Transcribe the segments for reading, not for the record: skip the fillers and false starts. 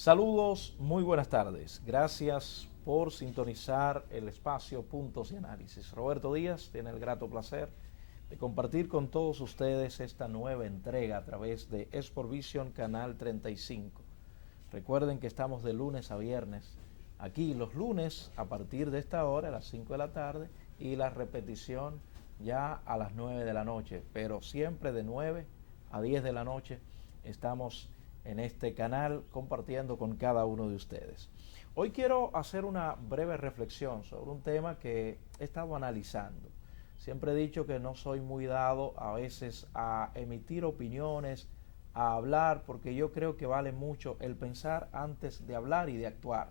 Saludos, muy buenas tardes. Gracias por sintonizar el espacio Puntos de Análisis. Roberto Díaz tiene el grato placer de compartir con todos ustedes esta nueva entrega a través de Sportvision Canal 35. Recuerden que estamos de lunes a viernes, aquí los lunes a partir de esta hora, a las 5 de la tarde, y la repetición ya a las 9 de la noche, pero siempre de 9 a 10 de la noche estamos en este canal compartiendo con cada uno de ustedes. Hoy quiero hacer una breve reflexión sobre un tema que he estado analizando. Siempre he dicho que no soy muy dado a veces a emitir opiniones, a hablar, porque yo creo que vale mucho el pensar antes de hablar y de actuar.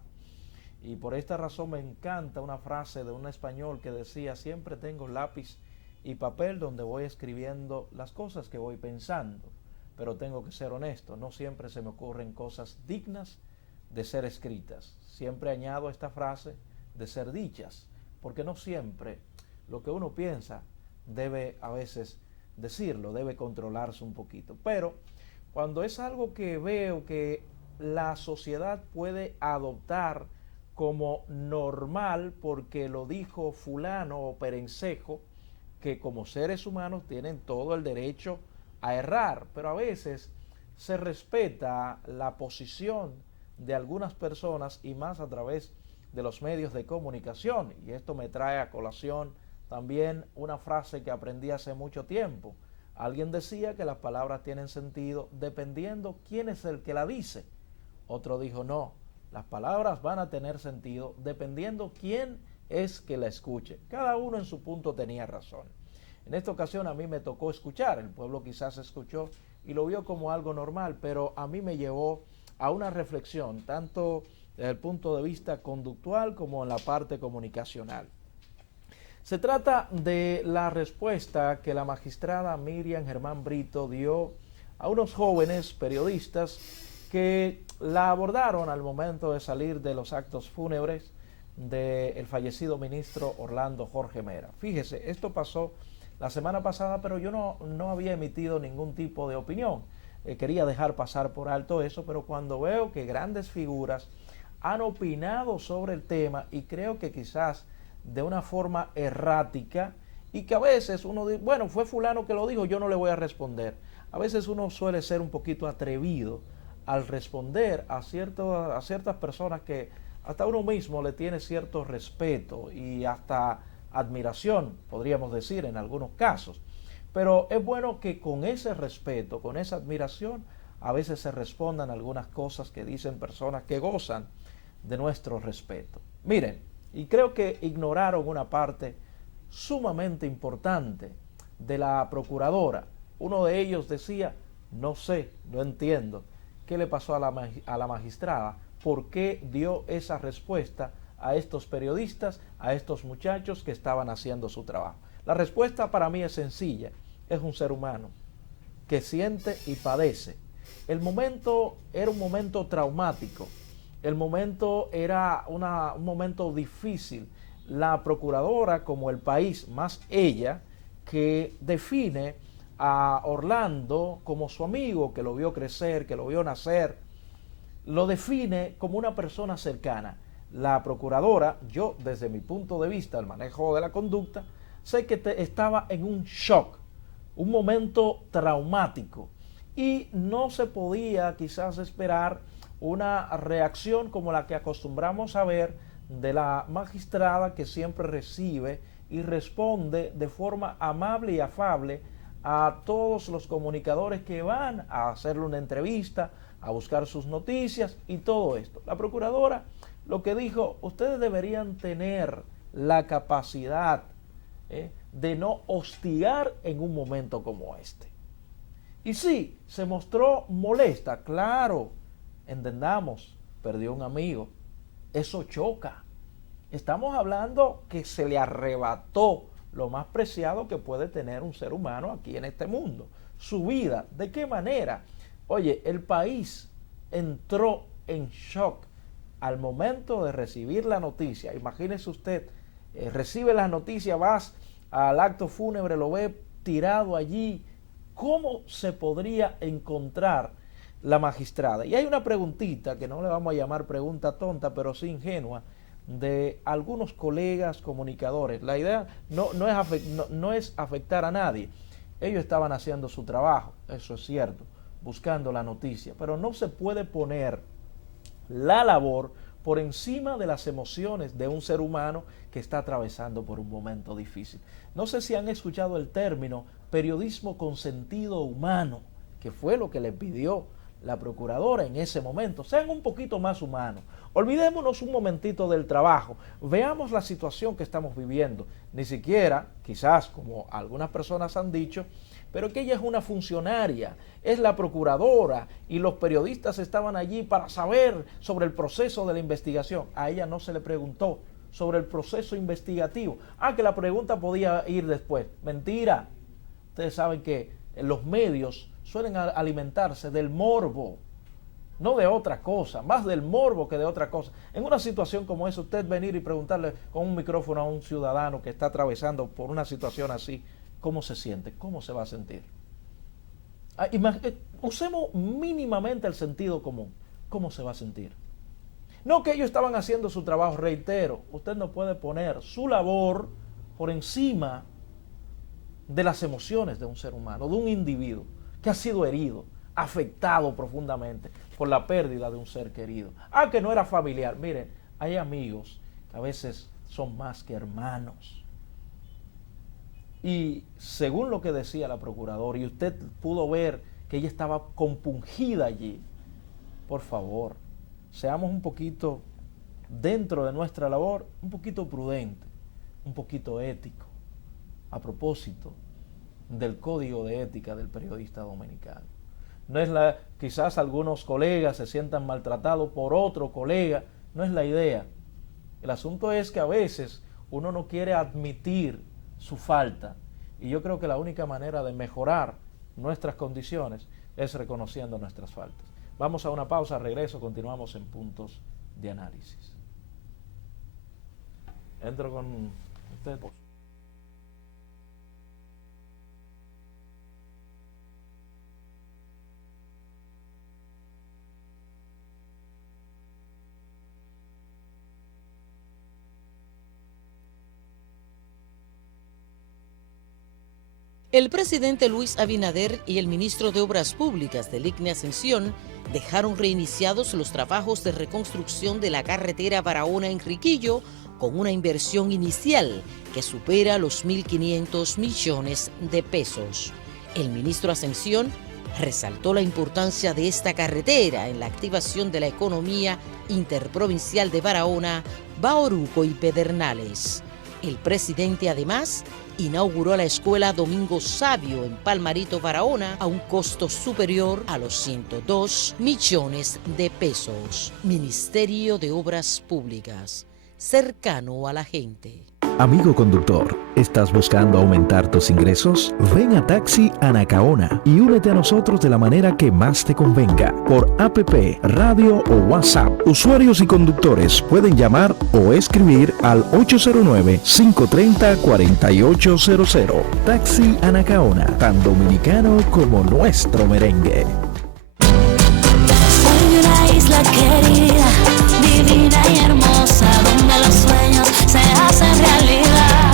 Y por esta razón me encanta una frase de un español que decía: siempre tengo lápiz y papel donde voy escribiendo las cosas que voy pensando. Pero tengo que ser honesto, no siempre se me ocurren cosas dignas de ser escritas. Siempre añado esta frase de ser dichas, porque no siempre lo que uno piensa debe a veces decirlo, debe controlarse un poquito. Pero cuando es algo que veo que la sociedad puede adoptar como normal porque lo dijo fulano o perencejo, que como seres humanos tienen todo el derecho a errar, pero a veces se respeta la posición de algunas personas y más a través de los medios de comunicación. Y esto me trae a colación también una frase que aprendí hace mucho tiempo. Alguien decía que las palabras tienen sentido dependiendo quién es el que la dice. Otro dijo no, las palabras van a tener sentido dependiendo quién es que la escuche. Cada uno en su punto tenía razón. En esta ocasión a mí me tocó escuchar, el pueblo quizás escuchó y lo vio como algo normal, pero a mí me llevó a una reflexión, tanto desde el punto de vista conductual como en la parte comunicacional. Se trata de la respuesta que la magistrada Miriam Germán Brito dio a unos jóvenes periodistas que la abordaron al momento de salir de los actos fúnebres del fallecido ministro Orlando Jorge Mera. Fíjese, esto pasó la semana pasada, pero yo no había emitido ningún tipo de opinión. Quería dejar pasar por alto eso, pero cuando veo que grandes figuras han opinado sobre el tema, y creo que quizás de una forma errática, y que a veces uno dice, bueno, fue fulano que lo dijo, yo no le voy a responder. A veces uno suele ser un poquito atrevido al responder a ciertas personas que hasta uno mismo le tiene cierto respeto y hasta admiración, podríamos decir, en algunos casos. Pero es bueno que con ese respeto, con esa admiración, a veces se respondan algunas cosas que dicen personas que gozan de nuestro respeto. Miren, y creo que ignoraron una parte sumamente importante de la procuradora. Uno de ellos decía, no sé, no entiendo qué le pasó a la magistrada, por qué dio esa respuesta a estos periodistas, a estos muchachos que estaban haciendo su trabajo. La respuesta para mí es sencilla, es un ser humano que siente y padece. El momento era un momento traumático, el momento era un momento difícil. La procuradora, como el país, más ella, que define a Orlando como su amigo, que lo vio crecer, que lo vio nacer, lo define como una persona cercana. La procuradora, yo desde mi punto de vista, el manejo de la conducta, sé que estaba en un shock, un momento traumático, y no se podía quizás esperar una reacción como la que acostumbramos a ver de la magistrada, que siempre recibe y responde de forma amable y afable a todos los comunicadores que van a hacerle una entrevista, a buscar sus noticias y todo esto. La procuradora lo que dijo, ustedes deberían tener la capacidad de no hostigar en un momento como este. Y sí, se mostró molesta, claro, entendamos, perdió un amigo, eso choca. Estamos hablando que se le arrebató lo más preciado que puede tener un ser humano aquí en este mundo, su vida. ¿De qué manera? Oye, el país entró en shock al momento de recibir la noticia. Imagínese usted, recibe la noticia, vas al acto fúnebre, lo ve tirado allí. ¿Cómo se podría encontrar la magistrada. Y hay una preguntita, que no le vamos a llamar pregunta tonta, pero sí ingenua, de algunos colegas comunicadores. La idea no es afectar a nadie. Ellos estaban haciendo su trabajo, eso es cierto, buscando la noticia, pero no se puede poner la labor por encima de las emociones de un ser humano que está atravesando por un momento difícil. No sé si han escuchado el término periodismo con sentido humano, que fue lo que le pidió la procuradora en ese momento. Sean un poquito más humanos. Olvidémonos un momentito del trabajo. Veamos la situación que estamos viviendo. Ni siquiera, quizás como algunas personas han dicho, pero que ella es una funcionaria, es la procuradora y los periodistas estaban allí para saber sobre el proceso de la investigación. A ella no se le preguntó sobre el proceso investigativo. Que la pregunta podía ir después. Mentira. Ustedes saben que los medios suelen alimentarse del morbo, no de otra cosa, más del morbo que de otra cosa. En una situación como esa, usted venir y preguntarle con un micrófono a un ciudadano que está atravesando por una situación así, ¿cómo se siente? ¿Cómo se va a sentir? Usemos mínimamente el sentido común. ¿Cómo se va a sentir? No que ellos estaban haciendo su trabajo, reitero, usted no puede poner su labor por encima de las emociones de un ser humano, de un individuo que ha sido herido, afectado profundamente por la pérdida de un ser querido. Que no era familiar. Miren, hay amigos que a veces son más que hermanos. Y según lo que decía la procuradora, y usted pudo ver que ella estaba compungida allí, por favor, seamos un poquito, dentro de nuestra labor, un poquito prudente, un poquito ético, a propósito del código de ética del periodista dominicano. No es quizás algunos colegas se sientan maltratados por otro colega, no es la idea. El asunto es que a veces uno no quiere admitir su falta, y yo creo que la única manera de mejorar nuestras condiciones es reconociendo nuestras faltas. Vamos a una pausa, regreso, continuamos en Puntos de Análisis. Entro con usted. El presidente Luis Abinader y el ministro de Obras Públicas del ICNE Ascensión dejaron reiniciados los trabajos de reconstrucción de la carretera Barahona-Enriquillo con una inversión inicial que supera los 1.500 millones de pesos. El ministro Ascensión resaltó la importancia de esta carretera en la activación de la economía interprovincial de Barahona, Bauruco y Pedernales. El presidente además inauguró la escuela Domingo Sabio en Palmarito, Barahona, a un costo superior a los 102 millones de pesos. Ministerio de Obras Públicas, cercano a la gente. Amigo conductor, ¿estás buscando aumentar tus ingresos? Ven a Taxi Anacaona y únete a nosotros de la manera que más te convenga, por APP, radio o WhatsApp. Usuarios y conductores pueden llamar o escribir al 809-530-4800. Taxi Anacaona, tan dominicano como nuestro merengue. Soy una isla querida, divina y hermosa, donde los sueños se hacen realidad,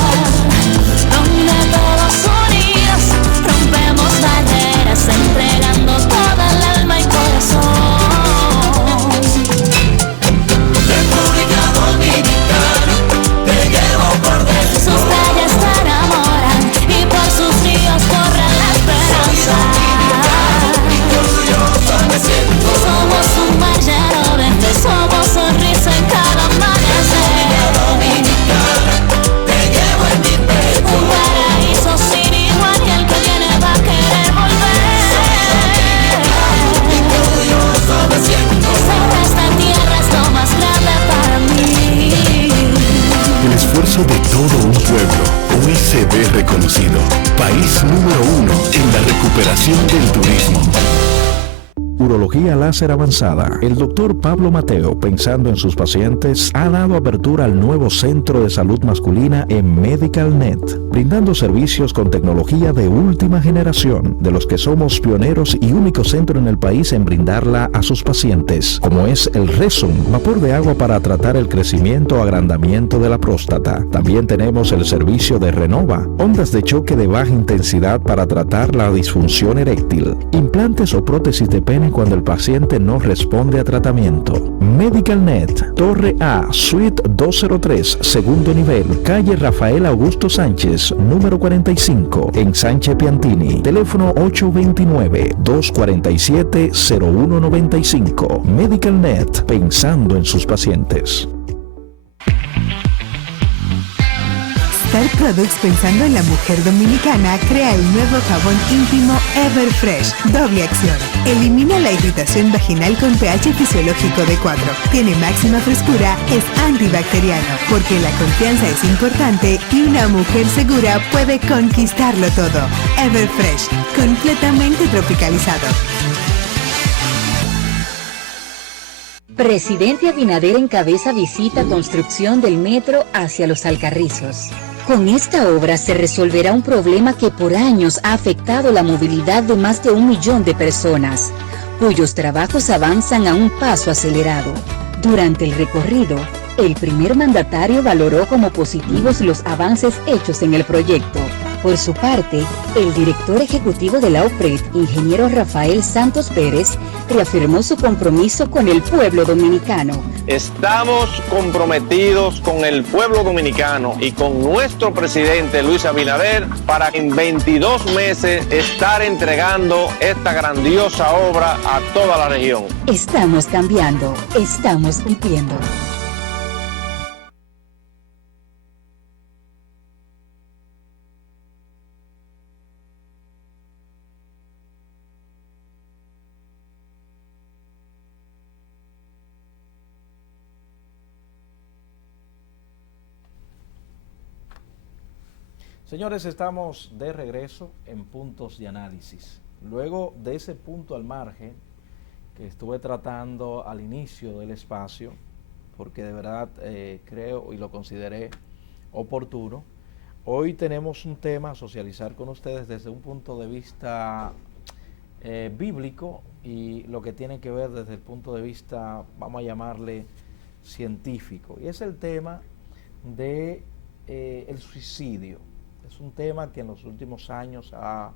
donde todos unidos rompemos barreras, entregando toda el alma y corazón. República Dominicana, te llevo por dentro. Sus playas te enamoran y por sus ríos corre la esperanza. Orgulloso me siento. Somos un mar lleno de fe, somos sonrisa en cada amanecer. El esfuerzo de todo un pueblo hoy se ve reconocido. País número 1 en la recuperación del turismo. Urología láser avanzada. El doctor Pablo Mateo, pensando en sus pacientes, ha dado apertura al nuevo centro de salud masculina en MedicalNet, brindando servicios con tecnología de última generación, de los que somos pioneros y único centro en el país en brindarla a sus pacientes, como es el Resum, vapor de agua para tratar el crecimiento o agrandamiento de la próstata. También tenemos el servicio de Renova, ondas de choque de baja intensidad para tratar la disfunción eréctil, implantes o prótesis de pene cuando el paciente no responde a tratamiento. MedicalNet, Torre A, Suite 203, segundo nivel, calle Rafael Augusto Sánchez, número 45, en Sánchez Piantini. Teléfono 829-247-0195. MedicalNet, pensando en sus pacientes. Star Products, pensando en la mujer dominicana, crea el nuevo jabón íntimo Everfresh, doble acción. Elimina la irritación vaginal con pH fisiológico de 4. Tiene máxima frescura, es antibacteriano, porque la confianza es importante y una mujer segura puede conquistarlo todo. Everfresh, completamente tropicalizado. Presidente Abinader encabeza visita construcción del metro hacia Los Alcarrizos. Con esta obra se resolverá un problema que por años ha afectado la movilidad de más de 1 millón de personas, cuyos trabajos avanzan a un paso acelerado. Durante el recorrido, el primer mandatario valoró como positivos los avances hechos en el proyecto. Por su parte, el director ejecutivo de la OPRED, ingeniero Rafael Santos Pérez, reafirmó su compromiso con el pueblo dominicano. Estamos comprometidos con el pueblo dominicano y con nuestro presidente Luis Abinader para en 22 meses estar entregando esta grandiosa obra a toda la región. Estamos cambiando, estamos cumpliendo. Señores, estamos de regreso en Puntos de Análisis. Luego de ese punto al margen que estuve tratando al inicio del espacio, porque de verdad creo y lo consideré oportuno, hoy tenemos un tema a socializar con ustedes desde un punto de vista bíblico y lo que tiene que ver desde el punto de vista, vamos a llamarle, científico. Y es el tema de el suicidio. Es un tema que en los últimos años ha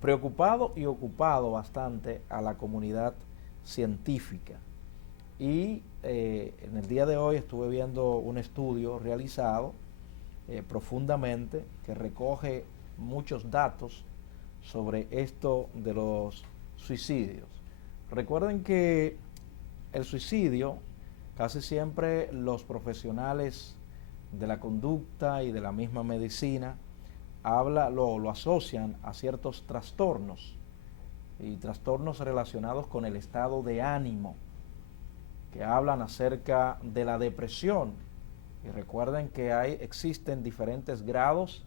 preocupado y ocupado bastante a la comunidad científica. Y en el día de hoy estuve viendo un estudio realizado profundamente que recoge muchos datos sobre esto de los suicidios. Recuerden que el suicidio, casi siempre los profesionales de la conducta y de la misma medicina lo asocian a ciertos trastornos y trastornos relacionados con el estado de ánimo, que hablan acerca de la depresión. Y recuerden que existen diferentes grados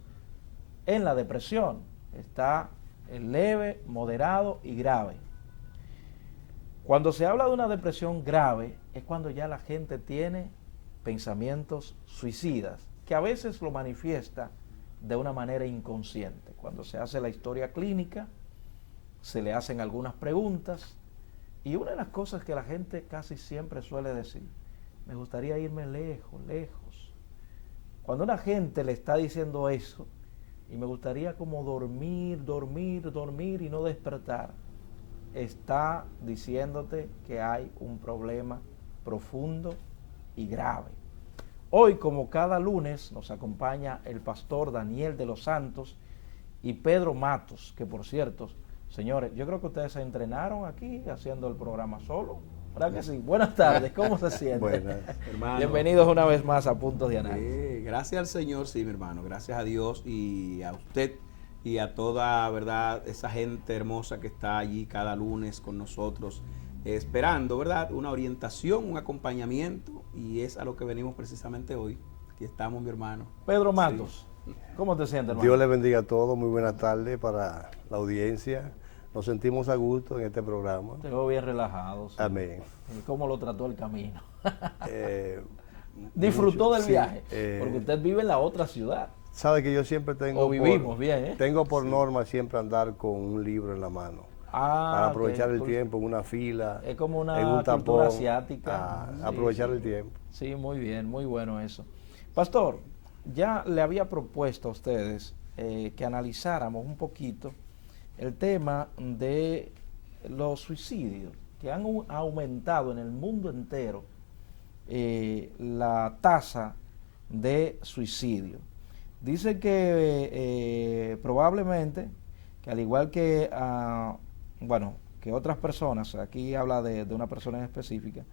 en la depresión. Está el leve, moderado y grave. Cuando se habla de una depresión grave es cuando ya la gente tiene pensamientos suicidas, que a veces lo manifiesta de una manera inconsciente. Cuando se hace la historia clínica, se le hacen algunas preguntas y una de las cosas que la gente casi siempre suele decir: me gustaría irme lejos, lejos. Cuando una gente le está diciendo eso, y me gustaría como dormir y no despertar, está diciéndote que hay un problema profundo y grave. Hoy, como cada lunes, nos acompaña el pastor Daniel de los Santos y Pedro Matos, que por cierto, señores, yo creo que ustedes se entrenaron aquí haciendo el programa solo, ¿verdad que sí? Buenas tardes, ¿cómo se sienten? Buenas, hermano. Bienvenidos una vez más a Puntos de Análisis. Gracias al Señor, sí, mi hermano, gracias a Dios y a usted y a toda, verdad, esa gente hermosa que está allí cada lunes con nosotros, esperando, ¿verdad?, una orientación, un acompañamiento, y es a lo que venimos precisamente hoy. Aquí estamos, mi hermano. Pedro Matos, sí. ¿Cómo te sientes, hermano? Dios le bendiga a todos, muy buenas tardes para la audiencia Nos sentimos a gusto en este programa. Te veo bien relajado. Sí. Amén. ¿Y cómo lo trató el camino? mucho, ¿Disfrutó del sí, viaje? Porque usted vive en la otra ciudad. Sabe que yo siempre tengo tengo por norma siempre andar con un libro en la mano. Para aprovechar el tiempo en una fila, es como una en un cultura tapón, asiática. aprovechar el tiempo. Sí, muy bien, muy bueno eso. Pastor, ya le había propuesto a ustedes que analizáramos un poquito el tema de los suicidios, que han aumentado en el mundo entero la tasa de suicidio. Dice que probablemente, que al igual que, que otras personas, aquí habla de una persona en específica,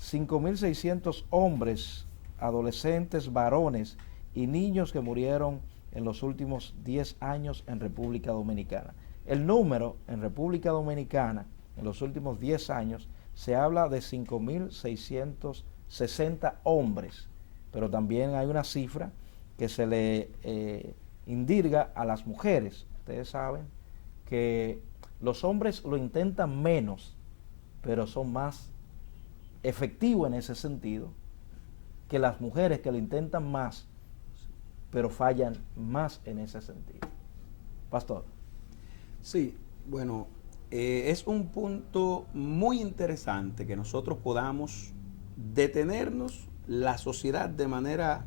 5.600 hombres, adolescentes, varones y niños que murieron en los últimos 10 años en República Dominicana. El número en República Dominicana en los últimos 10 años se habla de 5.660 hombres, pero también hay una cifra que se le indirga a las mujeres. Ustedes saben que los hombres lo intentan menos, pero son más efectivos en ese sentido que las mujeres, que lo intentan más, pero fallan más en ese sentido. Pastor. Sí, bueno, es un punto muy interesante que nosotros podamos detenernos, la sociedad, de manera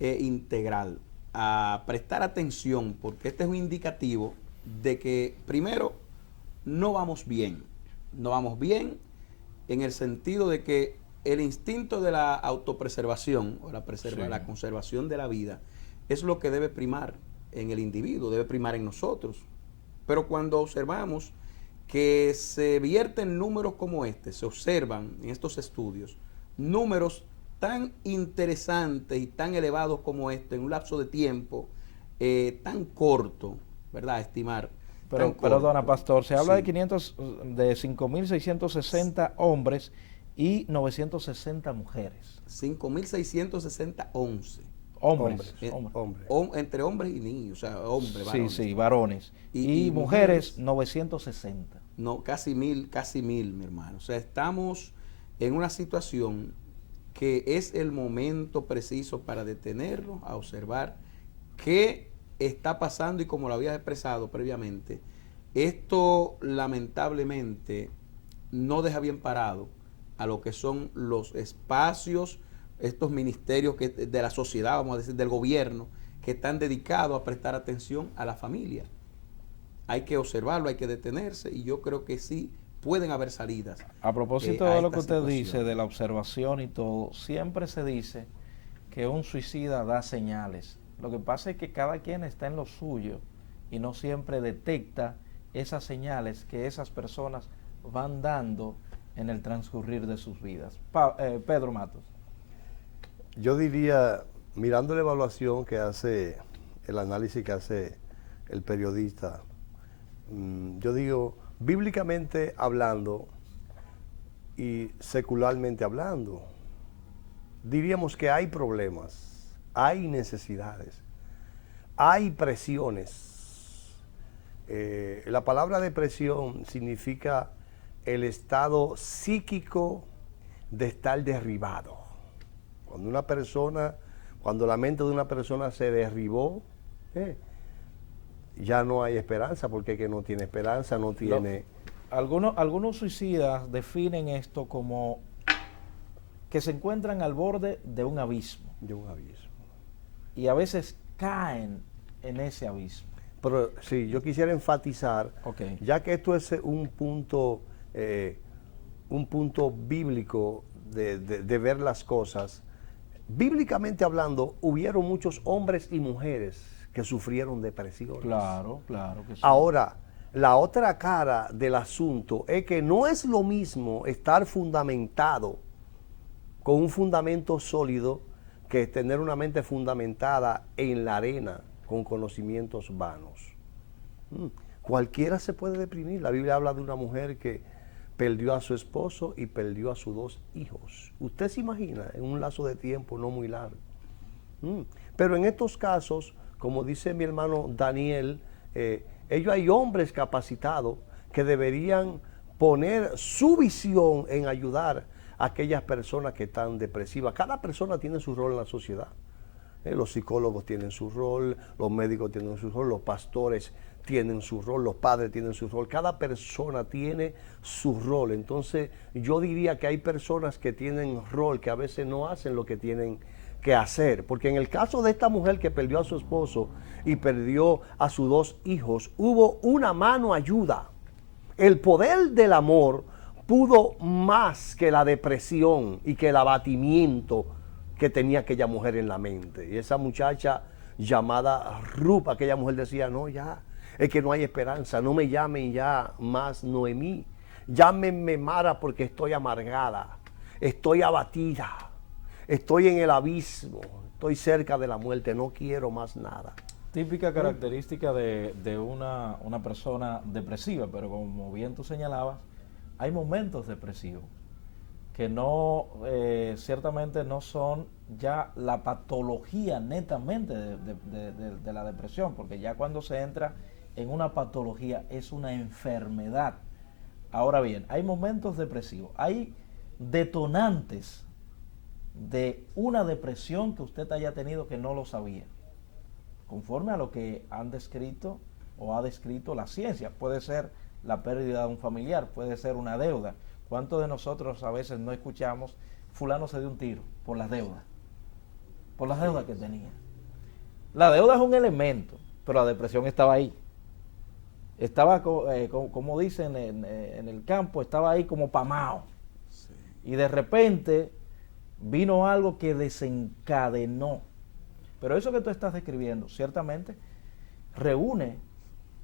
integral, a prestar atención, porque este es un indicativo de que, primero, no vamos bien en el sentido de que el instinto de la autopreservación o la conservación de la vida es lo que debe primar en el individuo, debe primar en nosotros. Pero cuando observamos que se vierten números como este, se observan en estos estudios números tan interesantes y tan elevados como este en un lapso de tiempo tan corto, ¿verdad? Estimar. Pero, perdona, Pastor, se habla de 5.660 hombres y 960 mujeres. 5.660 hombres. Entre hombres y niños, o sea, hombres, varones. Sí, varones. Y mujeres, 960. No, casi mil, mi hermano. O sea, estamos en una situación que es el momento preciso para detenernos, a observar qué está pasando, y como lo había expresado previamente, esto lamentablemente no deja bien parado a lo que son los espacios, estos ministerios de la sociedad, vamos a decir, del gobierno, que están dedicados a prestar atención a la familia. Hay que observarlo, hay que detenerse, y yo creo que sí pueden haber salidas. A propósito de lo que usted dice, de la observación y todo, siempre se dice que un suicida da señales. Lo que pasa es que cada quien está en lo suyo y no siempre detecta esas señales que esas personas van dando en el transcurrir de sus vidas. Pedro Matos. Yo diría, mirando la evaluación que hace, el análisis que hace el periodista, yo digo, bíblicamente hablando y secularmente hablando, diríamos que hay problemas, hay necesidades, hay presiones. La palabra depresión significa el estado psíquico de estar derribado. Cuando la mente de una persona se derribó, ya no hay esperanza, porque el que no tiene esperanza no tiene... Algunos suicidas definen esto como que se encuentran al borde de un abismo. Y a veces caen en ese abismo. Pero sí, yo quisiera enfatizar, ya que esto es un punto bíblico de ver las cosas. Bíblicamente hablando, hubieron muchos hombres y mujeres que sufrieron depresión. Claro que sí. Ahora, la otra cara del asunto es que no es lo mismo estar fundamentado con un fundamento sólido que tener una mente fundamentada en la arena con conocimientos vanos. Cualquiera se puede deprimir. La Biblia habla de una mujer que perdió a su esposo y perdió a sus 2 hijos. Usted se imagina, en un lazo de tiempo no muy largo. Pero en estos casos, como dice mi hermano Daniel, ellos hay hombres capacitados que deberían poner su visión en ayudar a aquellas personas que están depresivas. Cada persona tiene su rol en la sociedad. Los psicólogos tienen su rol, los médicos tienen su rol, los pastores tienen su rol, los padres tienen su rol. Cada persona tiene su rol. Entonces yo diría que hay personas que tienen rol, que a veces no hacen lo que tienen que hacer. Porque en el caso de esta mujer que perdió a su esposo y perdió a sus 2 hijos, hubo una mano ayuda. El poder del amor pudo más que la depresión y que el abatimiento que tenía aquella mujer en la mente. Y esa muchacha llamada Ruth, aquella mujer decía, no, ya, es que no hay esperanza, no me llamen ya más Noemí, llámenme Mara porque estoy amargada, estoy abatida, estoy en el abismo, estoy cerca de la muerte, no quiero más nada. Típica característica de una persona depresiva, pero como bien tú señalabas, hay momentos depresivos que no, ciertamente no son ya la patología netamente de la depresión, porque ya cuando se entra en una patología es una enfermedad. Ahora bien, hay momentos depresivos, hay detonantes de una depresión que usted haya tenido que no lo sabía, conforme a lo que han descrito o ha descrito la ciencia. Puede ser la pérdida de un familiar, puede ser una deuda. ¿Cuántos de nosotros a veces no escuchamos, fulano se dio un tiro por las deudas que tenía? La deuda es un elemento, pero la depresión estaba ahí. Estaba, como dicen en el campo, estaba ahí como pamao. Sí. Y de repente vino algo que desencadenó. Pero eso que tú estás describiendo, ciertamente, reúne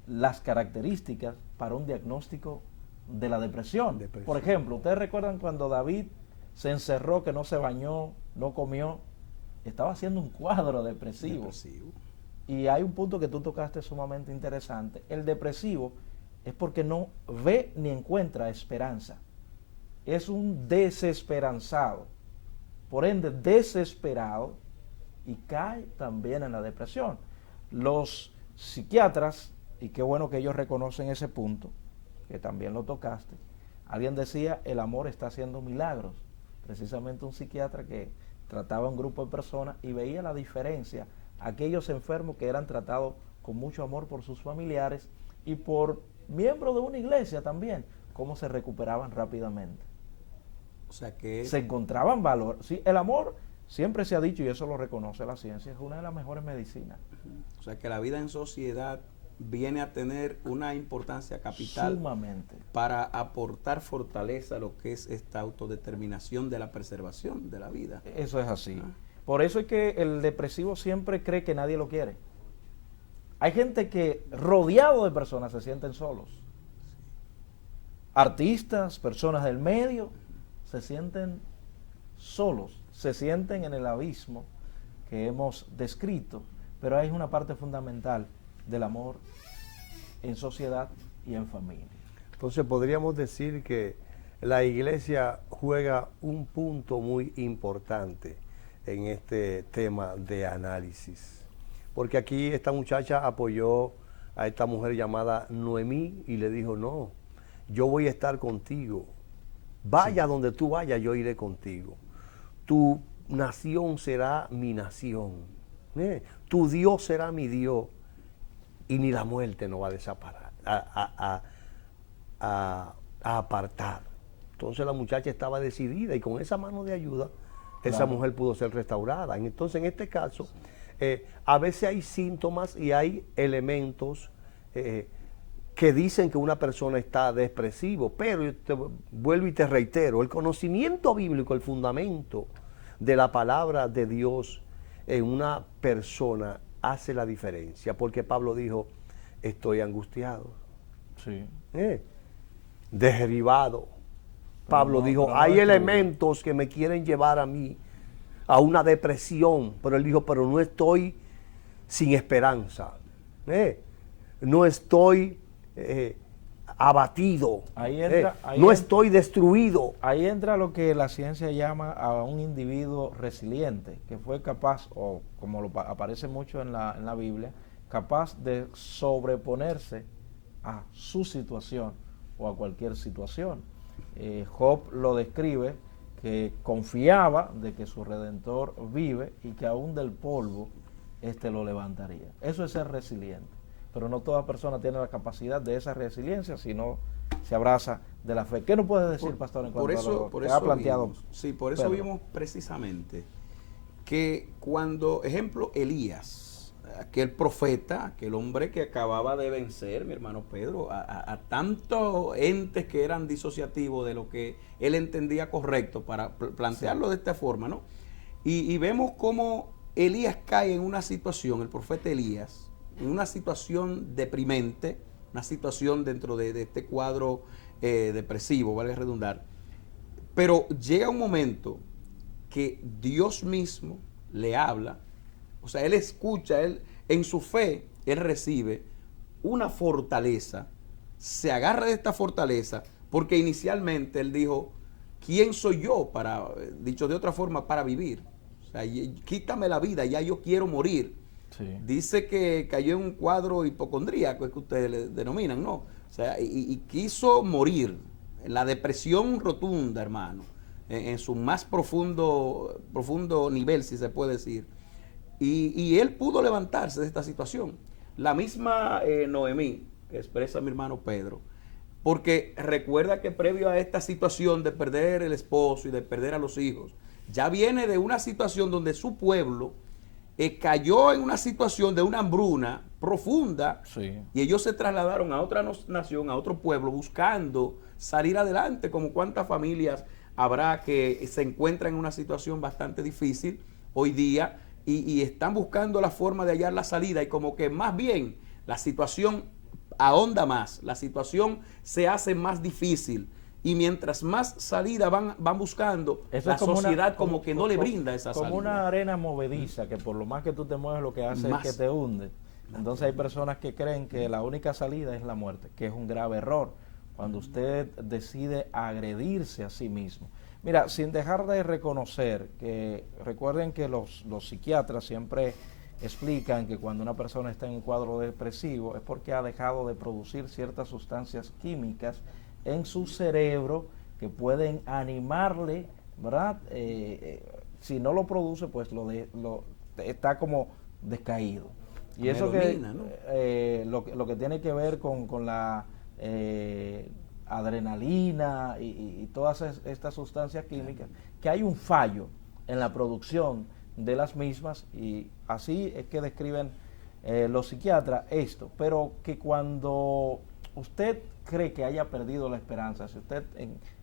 las características para un diagnóstico de la depresión. Por ejemplo, ¿ustedes recuerdan cuando David se encerró, que no se bañó, no comió? Estaba haciendo un cuadro depresivo. Y hay un punto que tú tocaste sumamente interesante. El depresivo es porque no ve ni encuentra esperanza. Es un desesperanzado. Por ende, desesperado, y cae también en la depresión. Los psiquiatras, y qué bueno que ellos reconocen ese punto, que también lo tocaste. Alguien decía, el amor está haciendo milagros. Precisamente un psiquiatra que trataba a un grupo de personas y veía la diferencia, aquellos enfermos que eran tratados con mucho amor por sus familiares y por miembros de una iglesia también, cómo se recuperaban rápidamente. O sea que se encontraban valor. Sí, el amor, siempre se ha dicho, y eso lo reconoce la ciencia, es una de las mejores medicinas. O sea que la vida en sociedad viene a tener una importancia capital sumamente para aportar fortaleza a lo que es esta autodeterminación de la preservación de la vida. Eso es así. Por eso es que el depresivo siempre cree que nadie lo quiere. Hay gente que rodeado de personas se sienten solos. Artistas, personas del medio, se sienten solos, se sienten en el abismo que hemos descrito, pero hay una parte fundamental del amor en sociedad y en familia. Entonces podríamos decir que la iglesia juega un punto muy importante en este tema de análisis, porque aquí esta muchacha apoyó a esta mujer llamada Noemí y le dijo, no, yo voy a estar contigo, vaya donde tú vayas, yo iré contigo, tu nación será mi nación, tu Dios será mi Dios, y ni la muerte nos va a desaparar, a apartar. Entonces la muchacha estaba decidida y con esa mano de ayuda, esa mujer pudo ser restaurada. Entonces en este caso, a veces hay síntomas y hay elementos que dicen que una persona está depresivo, pero yo te vuelvo y te reitero, el conocimiento bíblico, el fundamento de la palabra de Dios en una persona hace la diferencia, porque Pablo dijo, estoy angustiado, sí. Derribado. Pablo dijo, hay elementos que me quieren llevar a mí a una depresión, pero él dijo, pero no estoy sin esperanza, no estoy abatido, no estoy destruido. Ahí entra lo que la ciencia llama a un individuo resiliente, que fue capaz, o como aparece mucho en la Biblia, capaz de sobreponerse a su situación o a cualquier situación. Job lo describe, que confiaba de que su Redentor vive y que aún del polvo lo levantaría. Eso es ser resiliente, pero no toda persona tiene la capacidad de esa resiliencia, sino se abraza de la fe. ¿Qué nos puede decir, pastor, en cuanto a lo que ha planteado? Por eso vimos precisamente que cuando, ejemplo, Elías, aquel profeta, aquel hombre que acababa de vencer, mi hermano Pedro, a tantos entes que eran disociativos de lo que él entendía correcto, para plantearlo de esta forma, ¿no? Y vemos cómo Elías cae en una situación, el profeta Elías, en una situación deprimente, una situación dentro de este cuadro depresivo, valga redundar, pero llega un momento que Dios mismo le habla, o sea, él escucha, él en su fe, él recibe una fortaleza, se agarra de esta fortaleza, porque inicialmente él dijo, ¿quién soy yo para, dicho de otra forma, para vivir? O sea, quítame la vida, ya yo quiero morir. Sí. Dice que cayó en un cuadro hipocondríaco, es que ustedes le denominan, ¿no? O sea, y quiso morir, en la depresión rotunda, hermano, en su más profundo nivel, si se puede decir. Y él pudo levantarse de esta situación. La misma Noemí, que expresa mi hermano Pedro, porque recuerda que previo a esta situación de perder el esposo y de perder a los hijos, ya viene de una situación donde su pueblo cayó en una situación de una hambruna profunda, sí, y ellos se trasladaron a otra nación, a otro pueblo, buscando salir adelante, como cuántas familias habrá que se encuentran en una situación bastante difícil hoy día y están buscando la forma de hallar la salida, y como que más bien la situación ahonda más, la situación se hace más difícil, y mientras más salida van buscando, la sociedad como que no le brinda esa salida. Como una arena movediza, que por lo más que tú te mueves, lo que hace es que te hunde. Entonces hay personas que creen que la única salida es la muerte, que es un grave error, cuando usted decide agredirse a sí mismo. Mira, sin dejar de reconocer que, recuerden que los psiquiatras siempre explican que cuando una persona está en un cuadro depresivo es porque ha dejado de producir ciertas sustancias químicas en su cerebro que pueden animarle, ¿verdad? Si no lo produce, pues está como descaído. Y eso melodina, ¿no? Lo que tiene que ver con la adrenalina y todas estas sustancias químicas, que hay un fallo en la producción de las mismas, y así es que describen los psiquiatras esto. Pero que cuando usted cree que haya perdido la esperanza, si usted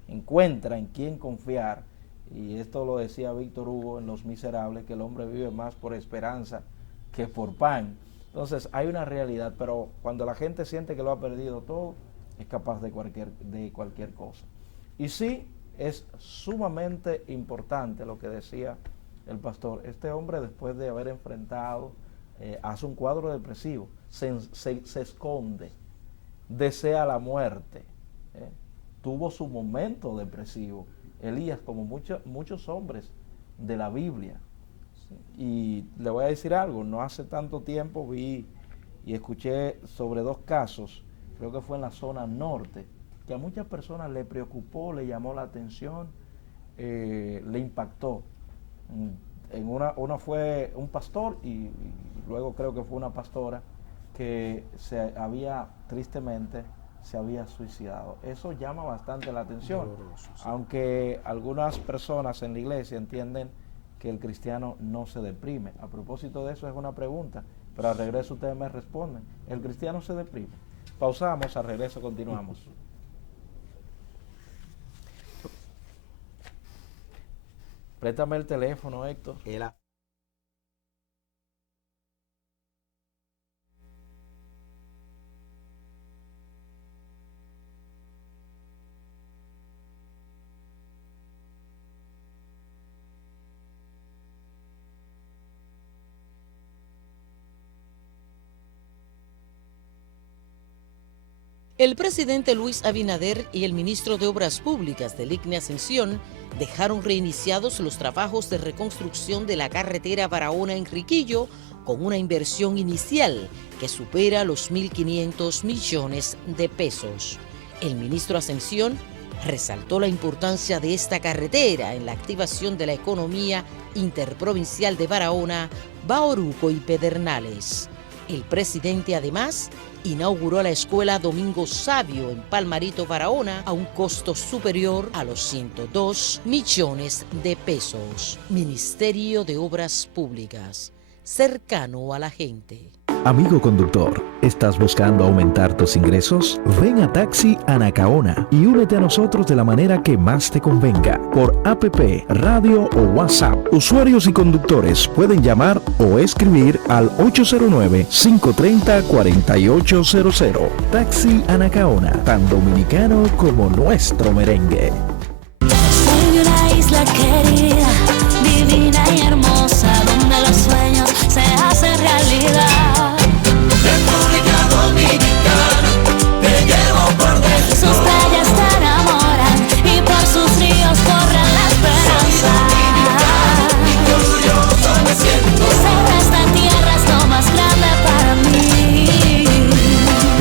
encuentra en quién confiar, y esto lo decía Víctor Hugo en Los Miserables, que el hombre vive más por esperanza que por pan. Entonces hay una realidad, pero cuando la gente siente que lo ha perdido todo, es capaz de cualquier cosa. Y sí, es sumamente importante lo que decía el pastor. Este hombre, después de haber enfrentado, hace un cuadro depresivo, se esconde, desea la muerte, tuvo su momento depresivo, Elías, como muchos hombres de la Biblia. Y le voy a decir algo, no hace tanto tiempo vi y escuché sobre dos casos, creo que fue en la zona norte, que a muchas personas le preocupó, le llamó la atención, le impactó. Una fue un pastor y luego creo que fue una pastora que tristemente se había suicidado. Eso llama bastante la atención, doloroso, sí. Aunque algunas personas en la iglesia entienden que el cristiano no se deprime. A propósito de eso, es una pregunta, pero al regreso ustedes me responden. ¿El cristiano se deprime? Pausamos, al regreso continuamos. Préstame el teléfono, Héctor. El presidente Luis Abinader y el ministro de Obras Públicas del ICNE Ascensión dejaron reiniciados los trabajos de reconstrucción de la carretera Barahona-Enriquillo con una inversión inicial que supera los 1.500 millones de pesos. El ministro Ascensión resaltó la importancia de esta carretera en la activación de la economía interprovincial de Barahona, Bauruco y Pedernales. El presidente además inauguró la escuela Domingo Sabio en Palmarito, Barahona, a un costo superior a los 102 millones de pesos. Ministerio de Obras Públicas, cercano a la gente. Amigo conductor, ¿estás buscando aumentar tus ingresos? Ven a Taxi Anacaona y únete a nosotros de la manera que más te convenga, por APP, radio o WhatsApp. Usuarios y conductores pueden llamar o escribir al 809-530-4800. Taxi Anacaona, tan dominicano como nuestro merengue. Soy una isla querida, divina y hermosa, donde los sueños se hacen realidad. República Dominicana, te llevo por dentro. Sus playas te enamoran y por sus ríos corre la esperanza. Y orgulloso me siento. Ser esta tierra es lo más grande para mí.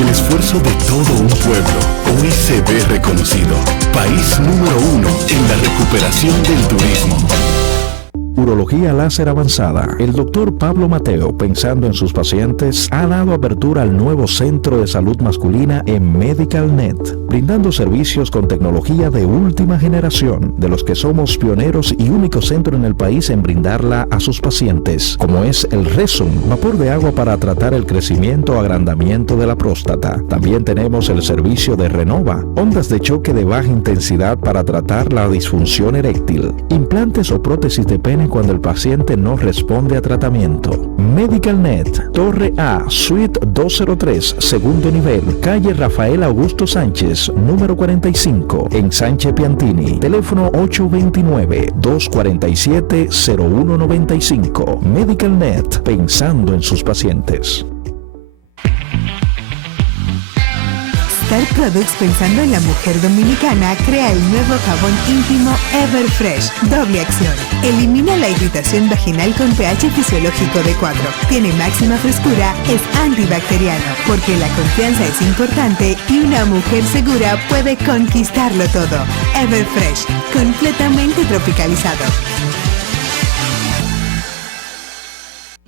El esfuerzo de todo un pueblo hoy se ve reconocido. País número 1 en la recuperación del turismo. Urología láser avanzada. El doctor Pablo Mateo, pensando en sus pacientes, ha dado apertura al nuevo centro de salud masculina en MedicalNet, brindando servicios con tecnología de última generación, de los que somos pioneros y único centro en el país en brindarla a sus pacientes, como es el Resum, vapor de agua para tratar el crecimiento o agrandamiento de la próstata. También tenemos el servicio de Renova, ondas de choque de baja intensidad para tratar la disfunción eréctil, implantes o prótesis de pene cuando el paciente no responde a tratamiento. MedicalNet, Torre A, Suite 203, segundo nivel, calle Rafael Augusto Sánchez, número 45, en Sánchez Piantini. Teléfono 829-247-0195. MedicalNet, pensando en sus pacientes. Star Products, pensando en la mujer dominicana, crea el nuevo jabón íntimo Everfresh, doble acción. Elimina la irritación vaginal con pH fisiológico de 4. Tiene máxima frescura, es antibacteriano, porque la confianza es importante y una mujer segura puede conquistarlo todo. Everfresh, completamente tropicalizado.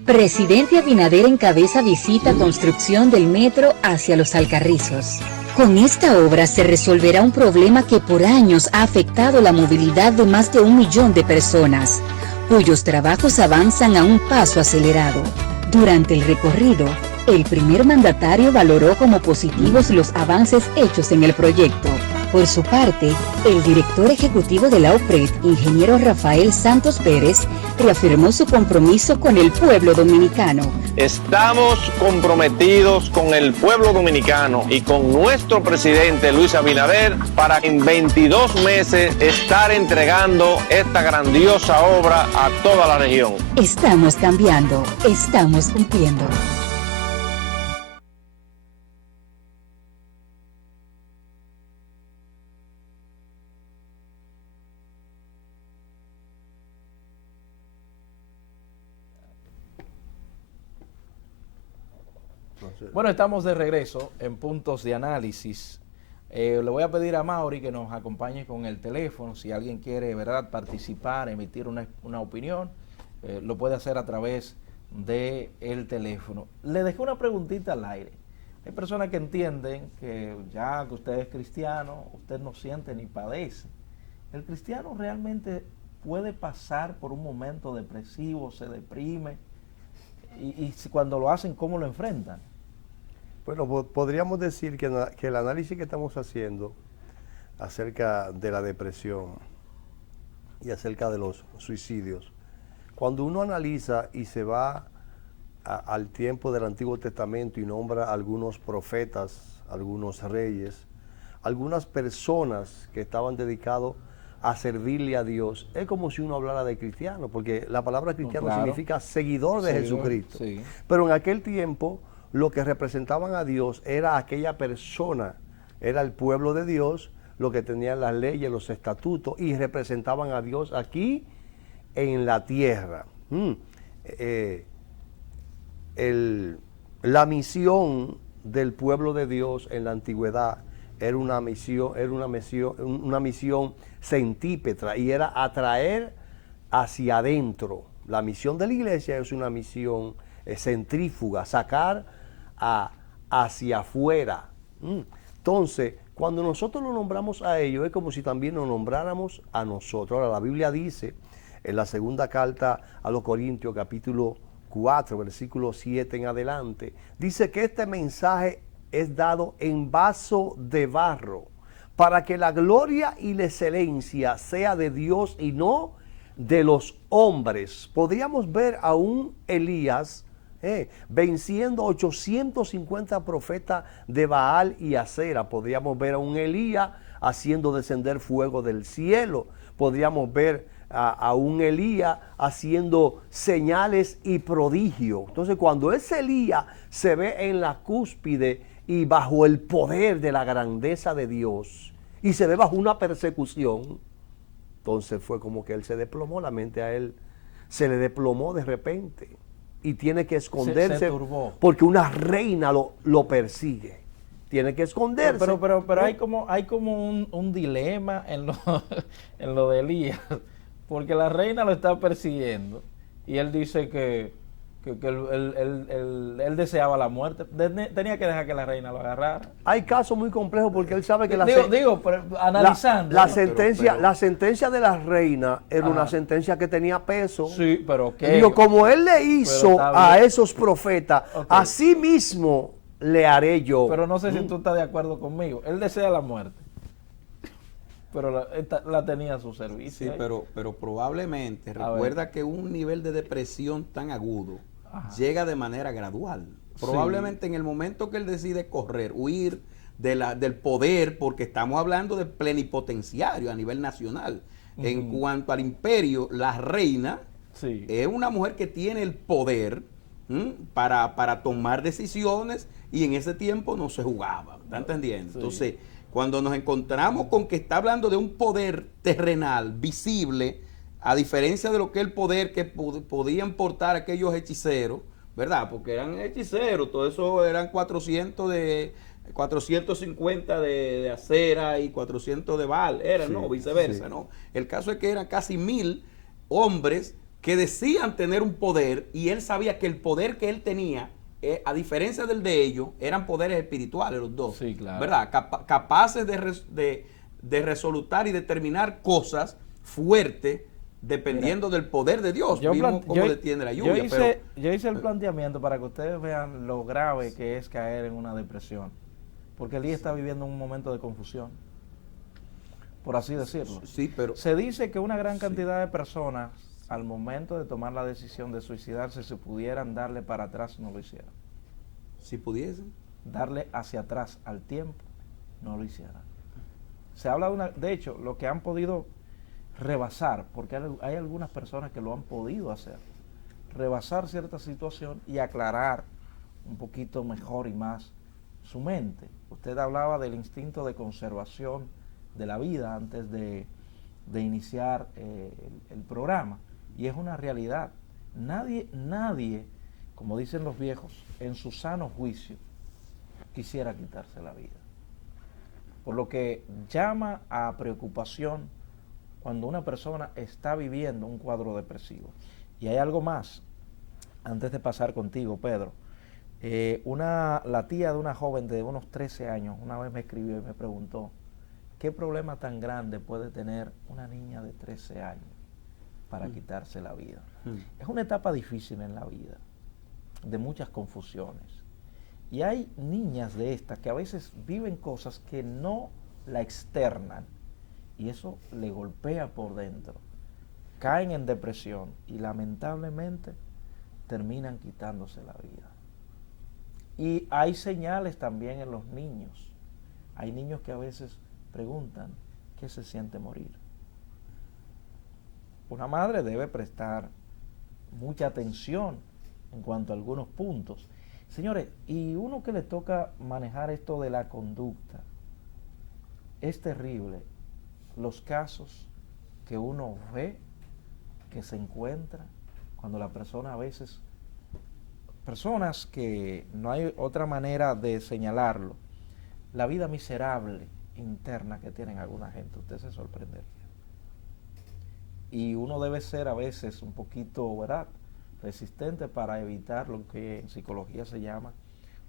Presidente Abinader encabeza visita construcción del metro hacia Los Alcarrizos. Con esta obra se resolverá un problema que por años ha afectado la movilidad de más de 1 millón de personas, cuyos trabajos avanzan a un paso acelerado. Durante el recorrido, el primer mandatario valoró como positivos los avances hechos en el proyecto. Por su parte, el director ejecutivo de la OPRED, ingeniero Rafael Santos Pérez, reafirmó su compromiso con el pueblo dominicano. Estamos comprometidos con el pueblo dominicano y con nuestro presidente Luis Abinader para en 22 meses estar entregando esta grandiosa obra a toda la región. Estamos cambiando, estamos cumpliendo. Bueno, estamos de regreso en Puntos de Análisis. Le voy a pedir a Mauri que nos acompañe con el teléfono. Si alguien quiere, ¿verdad?, participar, emitir una opinión, lo puede hacer a través del teléfono. Le dejé una preguntita al aire. Hay personas que entienden que ya que usted es cristiano, usted no siente ni padece. ¿El cristiano realmente puede pasar por un momento depresivo, se deprime? Y cuando lo hacen, ¿cómo lo enfrentan? Bueno, podríamos decir que el análisis que estamos haciendo acerca de la depresión y acerca de los suicidios, cuando uno analiza y se va al tiempo del Antiguo Testamento y nombra algunos profetas, algunos reyes, algunas personas que estaban dedicados a servirle a Dios, es como si uno hablara de cristiano, porque la palabra cristiano significa seguidor de Jesucristo. Sí. Pero en aquel tiempo lo que representaban a Dios era aquella persona, era el pueblo de Dios, lo que tenían las leyes, los estatutos, y representaban a Dios aquí en la tierra. La misión del pueblo de Dios en la antigüedad era una misión centípetra y era atraer hacia adentro. La misión de la iglesia es una misión centrífuga, sacar hacia afuera. Entonces, cuando nosotros lo nombramos a ellos, es como si también nos nombráramos a nosotros. Ahora, la Biblia dice en la segunda carta a los Corintios, capítulo 4, versículo 7 en adelante, dice que este mensaje es dado en vaso de barro, para que la gloria y la excelencia sea de Dios y no de los hombres. Podríamos ver a un Elías venciendo 850 profetas de Baal y Acera. Podríamos ver a un Elías haciendo descender fuego del cielo. Podríamos ver a un Elías haciendo señales y prodigios. Entonces, cuando ese Elías se ve en la cúspide y bajo el poder de la grandeza de Dios y se ve bajo una persecución, entonces fue como que él se desplomó, la mente a él se le desplomó de repente y tiene que esconderse se turbó. porque una reina lo persigue. Tiene que esconderse. Pero hay como un dilema en lo de Elías, porque la reina lo está persiguiendo y él dice que él deseaba la muerte. Tenía que dejar que la reina lo agarrara. Hay casos muy complejos porque él sabe que analizando. La sentencia de la reina era una sentencia que tenía peso. Sí, pero ¿qué? Digo, como él le hizo a esos profetas, así mismo le haré yo. Pero no sé si tú estás de acuerdo conmigo. Él desea la muerte, pero la tenía a su servicio. Sí, pero probablemente, recuerda que un nivel de depresión tan agudo llega de manera gradual. Probablemente en el momento que él decide correr, huir del poder, porque estamos hablando de plenipotenciario a nivel nacional. En cuanto al imperio, la reina es una mujer que tiene el poder para tomar decisiones, y en ese tiempo no se jugaba. ¿Está entendiendo? Entonces, cuando nos encontramos con que está hablando de un poder terrenal, visible, a diferencia de lo que el poder que podían portar aquellos hechiceros, ¿verdad? Porque eran hechiceros, todo eso eran 450 de Acera y 400 de Baal, no, viceversa, ¿no? El caso es que eran casi 1000 hombres que decían tener un poder, y él sabía que el poder que él tenía, a diferencia del de ellos, eran poderes espirituales los dos, ¿verdad? Capaces de resolutar y determinar cosas fuertes dependiendo del poder de Dios. Vimos cómo detiene la lluvia. Yo hice el planteamiento para que ustedes vean lo grave que es caer en una depresión, porque Elías está viviendo un momento de confusión, por así decirlo. Pero se dice que una gran cantidad de personas, al momento de tomar la decisión de suicidarse, si pudieran darle para atrás, no lo hicieran. Si pudiesen darle hacia atrás al tiempo, no lo hicieran. Se habla de hecho, lo que han podido rebasar, porque hay algunas personas que lo han podido hacer, rebasar cierta situación y aclarar un poquito mejor y más su mente. Usted hablaba del instinto de conservación de la vida antes de iniciar el programa, y es una realidad. Nadie, como dicen los viejos, en su sano juicio quisiera quitarse la vida. Por lo que llama a preocupación cuando una persona está viviendo un cuadro depresivo. Y hay algo más, antes de pasar contigo, Pedro. La tía de una joven de unos 13 años una vez me escribió y me preguntó, ¿qué problema tan grande puede tener una niña de 13 años para quitarse la vida? Es una etapa difícil en la vida, de muchas confusiones. Y hay niñas de estas que a veces viven cosas que no la externan, y eso le golpea por dentro. Caen en depresión y lamentablemente terminan quitándose la vida. Y hay señales también en los niños. Hay niños que a veces preguntan, ¿qué se siente morir? Una madre debe prestar mucha atención en cuanto a algunos puntos. Señores, y uno que le toca manejar esto de la conducta, es terrible los casos que uno ve, que se encuentra, cuando la persona a veces, personas que no hay otra manera de señalarlo, la vida miserable interna que tienen alguna gente, usted se sorprendería. Y uno debe ser a veces un poquito, ¿verdad?, resistente para evitar lo que en psicología se llama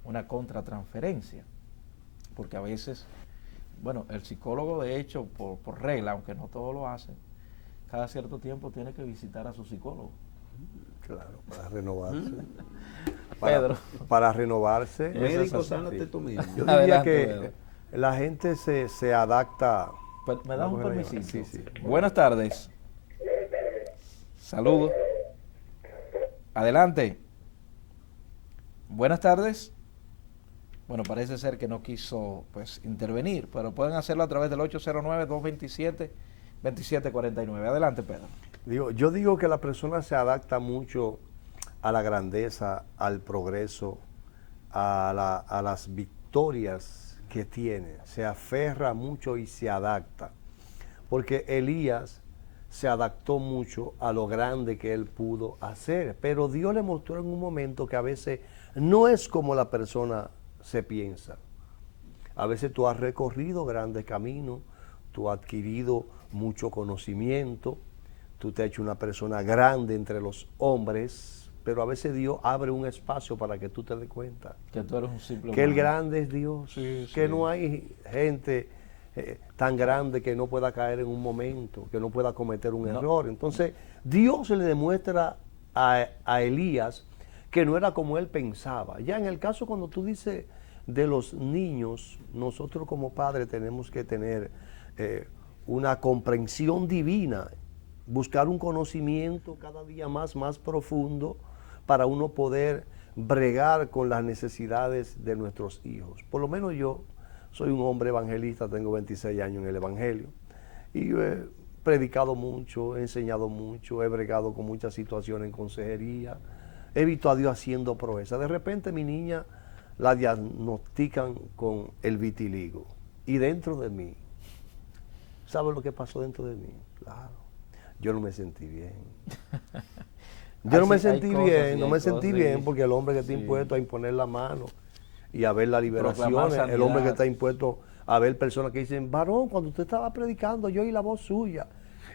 una contratransferencia. Porque a veces, bueno, el psicólogo de hecho, por regla, aunque no todos lo hacen, cada cierto tiempo tiene que visitar a su psicólogo. Claro, para renovarse. Pedro. Para renovarse. Médico, sánate tú mismo. Yo diría Adelante, que Pedro. la gente se adapta. ¿Me das un Vamos a permisito? sí. Buenas tardes. Saludos. Adelante. Buenas tardes. Bueno, parece ser que no quiso pues intervenir, pero pueden hacerlo a través del 809-227-2749. Adelante, Pedro. Yo digo que la persona se adapta mucho a la grandeza, al progreso, a las victorias que tiene. Se aferra mucho y se adapta. Porque Elías se adaptó mucho a lo grande que él pudo hacer. Pero Dios le mostró en un momento que a veces no es como la persona se piensa. A veces tú has recorrido grandes caminos, tú has adquirido mucho conocimiento, tú te has hecho una persona grande entre los hombres, pero a veces Dios abre un espacio para que tú te des cuenta Que tú eres un simple que el humano. grande es Dios, Sí, que sí. no hay gente tan grande que no pueda caer en un momento, que no pueda cometer un error. Entonces Dios le demuestra a Elías que no era como él pensaba. Ya en el caso cuando tú dices de los niños, nosotros como padres tenemos que tener una comprensión divina, buscar un conocimiento cada día más profundo para uno poder bregar con las necesidades de nuestros hijos. Por lo menos yo soy un hombre evangelista, tengo 26 años en el evangelio y yo he predicado mucho, he enseñado mucho, he bregado con muchas situaciones en consejería, he visto a Dios haciendo proezas. De repente mi niña la diagnostican con el vitiligo y dentro de mí, ¿sabes lo que pasó dentro de mí? Claro, yo no me sentí bien. Yo no me sentí bien, no me sentí bien porque el hombre que está impuesto a imponer la mano y a ver la liberación, el hombre que está impuesto a ver personas que dicen, varón, cuando usted estaba predicando yo oí la voz suya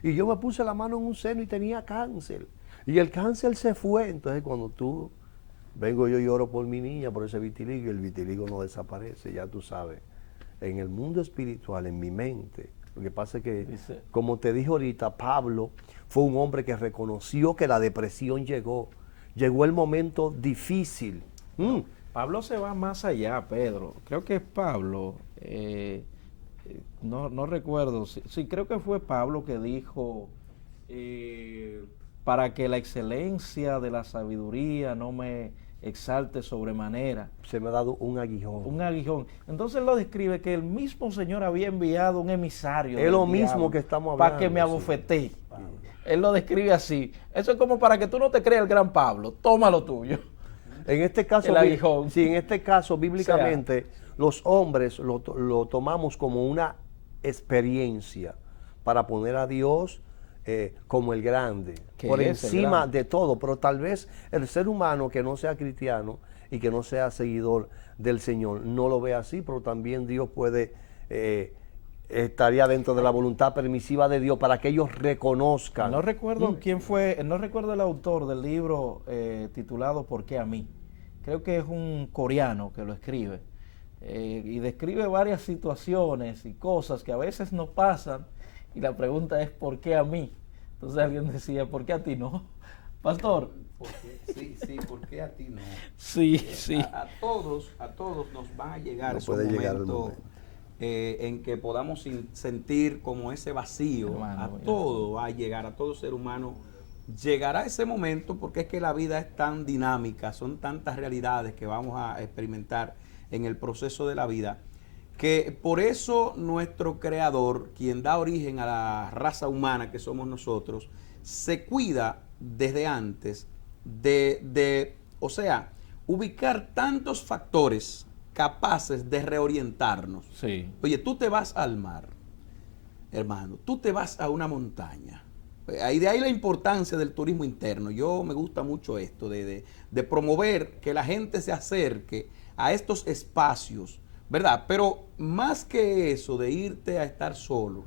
y yo me puse la mano en un seno y tenía cáncer y el cáncer se fue. Entonces cuando tú, vengo yo y oro por mi niña, por ese vitiligo, y el vitiligo no desaparece, ya tú sabes, en el mundo espiritual, en mi mente. Lo que pasa es que, como te dije ahorita, Pablo fue un hombre que reconoció que la depresión llegó el momento difícil. Pablo se va más allá, Pedro. Creo que es Pablo, no recuerdo. Sí, creo que fue Pablo que dijo, para que la excelencia de la sabiduría no me exalte sobremanera. Se me ha dado un aguijón. Un aguijón. Entonces él lo describe que el mismo Señor había enviado un emisario. Es lo mismo que estamos hablando. Para que me abofetee. Él lo describe así. Eso es como para que tú no te creas el gran Pablo. Toma lo tuyo. En este caso, el aguijón. Sí, en este caso, bíblicamente, los hombres lo tomamos como una experiencia para poner a Dios como el grande, por encima de todo. Pero tal vez el ser humano que no sea cristiano y que no sea seguidor del Señor no lo ve así, pero también Dios puede, estaría dentro de la voluntad permisiva de Dios para que ellos reconozcan. No recuerdo quién fue, no recuerdo el autor del libro titulado ¿Por qué a mí? Creo que es un coreano que lo escribe y describe varias situaciones y cosas que a veces nos pasan y la pregunta es ¿por qué a mí? Entonces alguien decía ¿por qué a ti no? Pastor. Sí, ¿por qué a ti no? Sí. A todos nos va a llegar ese momento en que podamos sentir como ese vacío. Hermano, a todo va a llegar, a todo ser humano llegará ese momento, porque es que la vida es tan dinámica, son tantas realidades que vamos a experimentar en el proceso de la vida, que por eso nuestro Creador, quien da origen a la raza humana que somos nosotros, se cuida desde antes o sea, ubicar tantos factores capaces de reorientarnos. Sí. Oye, tú te vas al mar, hermano, tú te vas a una montaña. De ahí la importancia del turismo interno. Yo me gusta mucho esto de promover que la gente se acerque a estos espacios ¿verdad? Pero más que eso de irte a estar solo,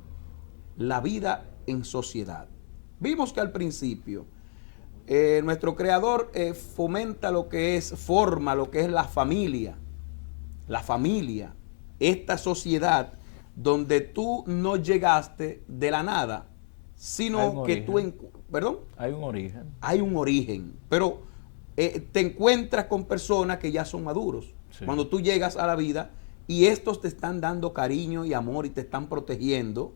la vida en sociedad. Vimos que al principio nuestro creador fomenta forma lo que es la familia, esta sociedad donde tú no llegaste de la nada, sino que ¿perdón? Hay un origen. Hay un origen, pero te encuentras con personas que ya son maduros. Sí. Cuando tú llegas a la vida y estos te están dando cariño y amor y te están protegiendo,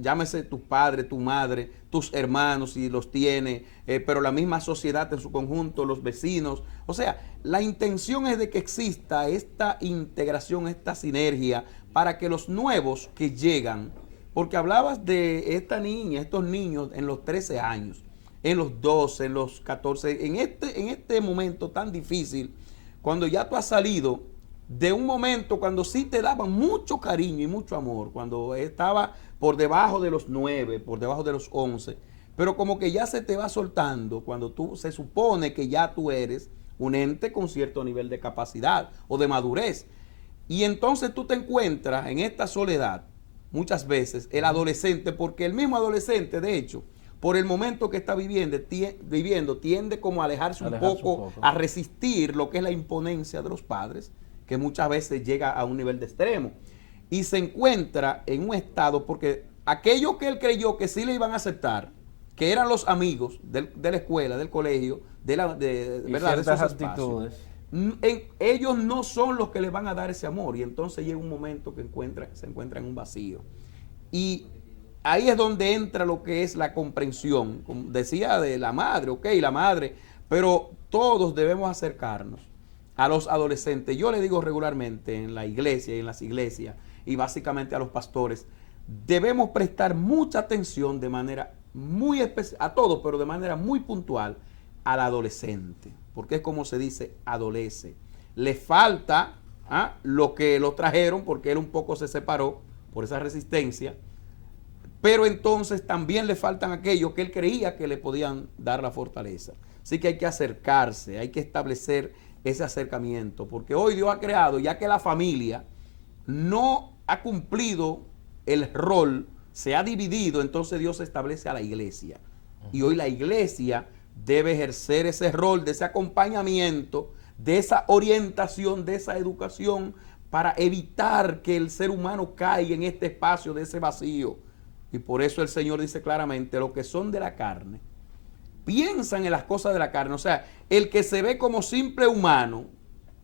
llámese tu padre, tu madre, tus hermanos si los tiene, pero la misma sociedad en su conjunto, los vecinos. O sea, la intención es de que exista esta integración, esta sinergia para que los nuevos que llegan, porque hablabas de esta niña, estos niños en los 13 años, en los 12, en los 14, en este momento tan difícil, cuando ya tú has salido de un momento cuando sí te daban mucho cariño y mucho amor, cuando estaba por debajo de los 9, por debajo de los 11, pero como que ya se te va soltando cuando tú se supone que ya tú eres un ente con cierto nivel de capacidad o de madurez. Y entonces tú te encuentras en esta soledad, muchas veces, el adolescente, porque el mismo adolescente, de hecho, por el momento que está viviendo, tiende como a alejarse un poco, a resistir lo que es la imponencia de los padres, que muchas veces llega a un nivel de extremo. Y se encuentra en un estado, porque aquello que él creyó que sí le iban a aceptar, que eran los amigos de la escuela, del colegio, ¿verdad? De esos actitudes. Ellos no son los que les van a dar ese amor, y entonces llega un momento que se encuentra en un vacío. Y ahí es donde entra lo que es la comprensión, como decía, de la madre, la madre, pero todos debemos acercarnos a los adolescentes. Yo le digo regularmente en la iglesia y en las iglesias, y básicamente a los pastores, debemos prestar mucha atención de manera muy especial, a todos, pero de manera muy puntual, al adolescente, porque es como se dice, adolece. Le falta lo que lo trajeron, porque él un poco se separó por esa resistencia, pero entonces también le faltan aquellos que él creía que le podían dar la fortaleza. Así que hay que acercarse, hay que establecer ese acercamiento, porque hoy Dios ha creado, ya que la familia no ha cumplido el rol, se ha dividido, entonces Dios establece a la iglesia. Y hoy la iglesia debe ejercer ese rol de ese acompañamiento, de esa orientación, de esa educación, para evitar que el ser humano caiga en este espacio de ese vacío. Y por eso el Señor dice claramente, los que son de la carne, piensan en las cosas de la carne. O sea, el que se ve como simple humano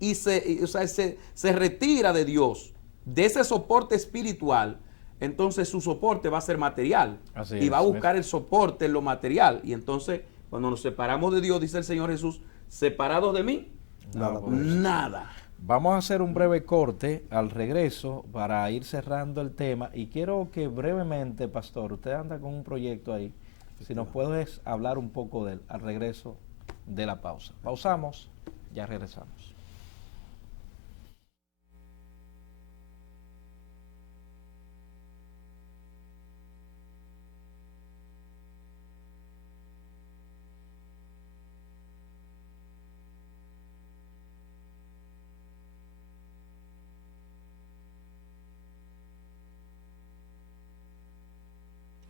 y se retira de Dios, de ese soporte espiritual, entonces su soporte va a ser material. Y va a buscar el soporte en lo material. Y entonces, cuando nos separamos de Dios, dice el Señor Jesús, separados de mí, nada. Vamos a hacer un breve corte al regreso para ir cerrando el tema. Y quiero que brevemente, pastor, usted anda con un proyecto ahí, si nos puedes hablar un poco de él al regreso de la pausa. Pausamos, ya regresamos.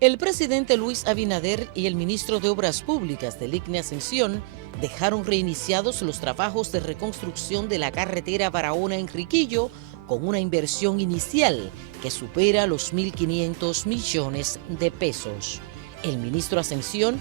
El presidente Luis Abinader y el ministro de Obras Públicas del ICNE Ascensión dejaron reiniciados los trabajos de reconstrucción de la carretera Barahona-Enriquillo con una inversión inicial que supera los 1.500 millones de pesos. El ministro Ascensión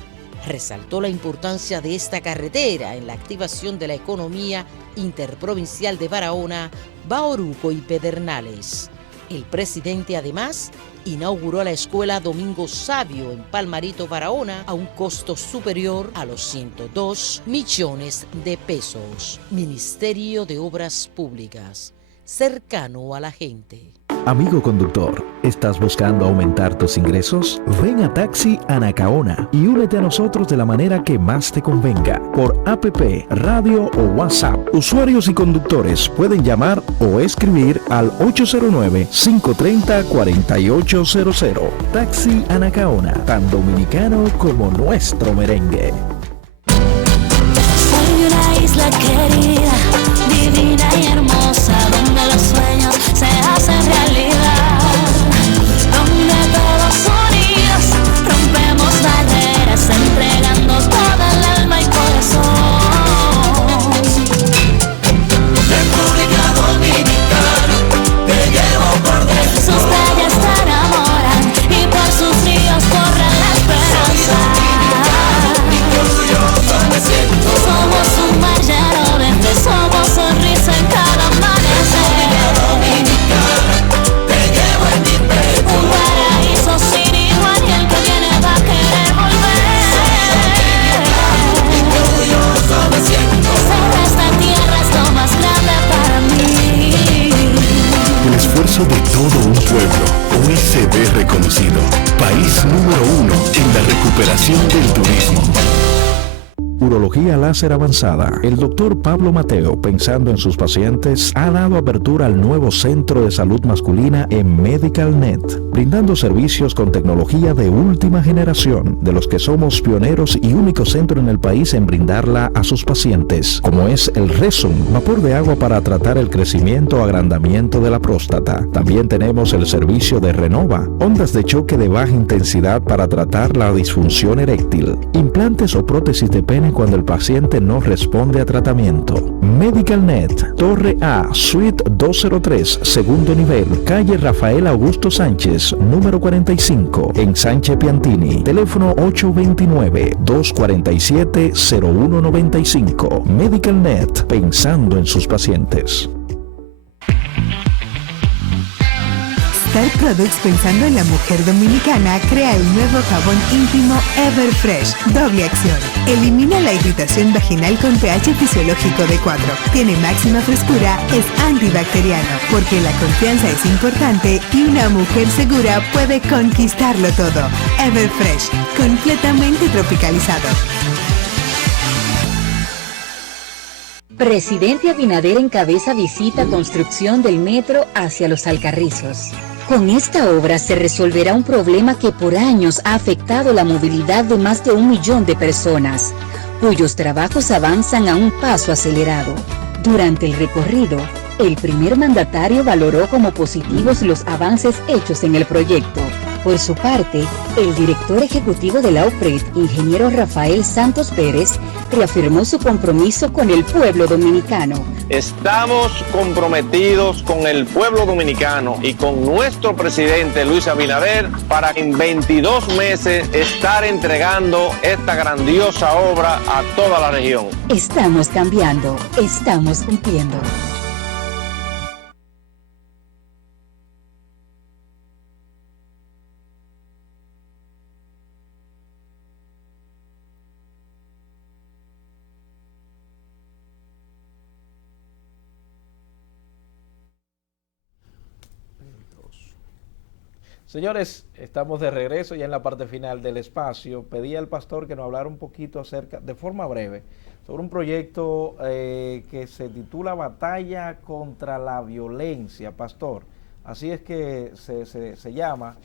resaltó la importancia de esta carretera en la activación de la economía interprovincial de Barahona, Bauruco y Pedernales. El presidente además inauguró la escuela Domingo Sabio en Palmarito, Barahona, a un costo superior a los 102 millones de pesos. Ministerio de Obras Públicas, cercano a la gente. Amigo conductor, ¿estás buscando aumentar tus ingresos? Ven a Taxi Anacaona y únete a nosotros de la manera que más te convenga, por APP, radio o WhatsApp. Usuarios y conductores pueden llamar o escribir al 809-530-4800. Taxi Anacaona, tan dominicano como nuestro merengue. Soy una isla querida, divina y hermosa, donde los sueños todo un pueblo, OSB reconocido, país número 1 en la recuperación del turismo. Urología láser avanzada. El doctor Pablo Mateo, pensando en sus pacientes, ha dado apertura al nuevo centro de salud masculina en MedicalNet, brindando servicios con tecnología de última generación, de los que somos pioneros y único centro en el país en brindarla a sus pacientes, como es el Resum, vapor de agua para tratar el crecimiento o agrandamiento de la próstata. También tenemos el servicio de Renova, ondas de choque de baja intensidad para tratar la disfunción eréctil, implantes o prótesis de pene cuando el paciente no responde a tratamiento. MedicalNet, Torre A, Suite 203, segundo nivel, calle Rafael Augusto Sánchez, número 45, en Sánchez Piantini. Teléfono 829-247-0195. MedicalNet, pensando en sus pacientes. Star Products, pensando en la mujer dominicana, crea el nuevo jabón íntimo Everfresh, doble acción. Elimina la irritación vaginal con pH fisiológico de 4. Tiene máxima frescura, es antibacteriano, porque la confianza es importante y una mujer segura puede conquistarlo todo. Everfresh, completamente tropicalizado. Presidente Abinader encabeza visita construcción del metro hacia Los Alcarrizos. Con esta obra se resolverá un problema que por años ha afectado la movilidad de más de 1 millón de personas, cuyos trabajos avanzan a un paso acelerado. Durante el recorrido, el primer mandatario valoró como positivos los avances hechos en el proyecto. Por su parte, el director ejecutivo de la OPRED, ingeniero Rafael Santos Pérez, reafirmó su compromiso con el pueblo dominicano. Estamos comprometidos con el pueblo dominicano y con nuestro presidente Luis Abinader para en 22 meses estar entregando esta grandiosa obra a toda la región. Estamos cambiando, estamos cumpliendo. Señores, estamos de regreso ya en la parte final del espacio. Pedí al pastor que nos hablara un poquito acerca, de forma breve, sobre un proyecto que se titula Batalla contra la Violencia, pastor. Así es que se llama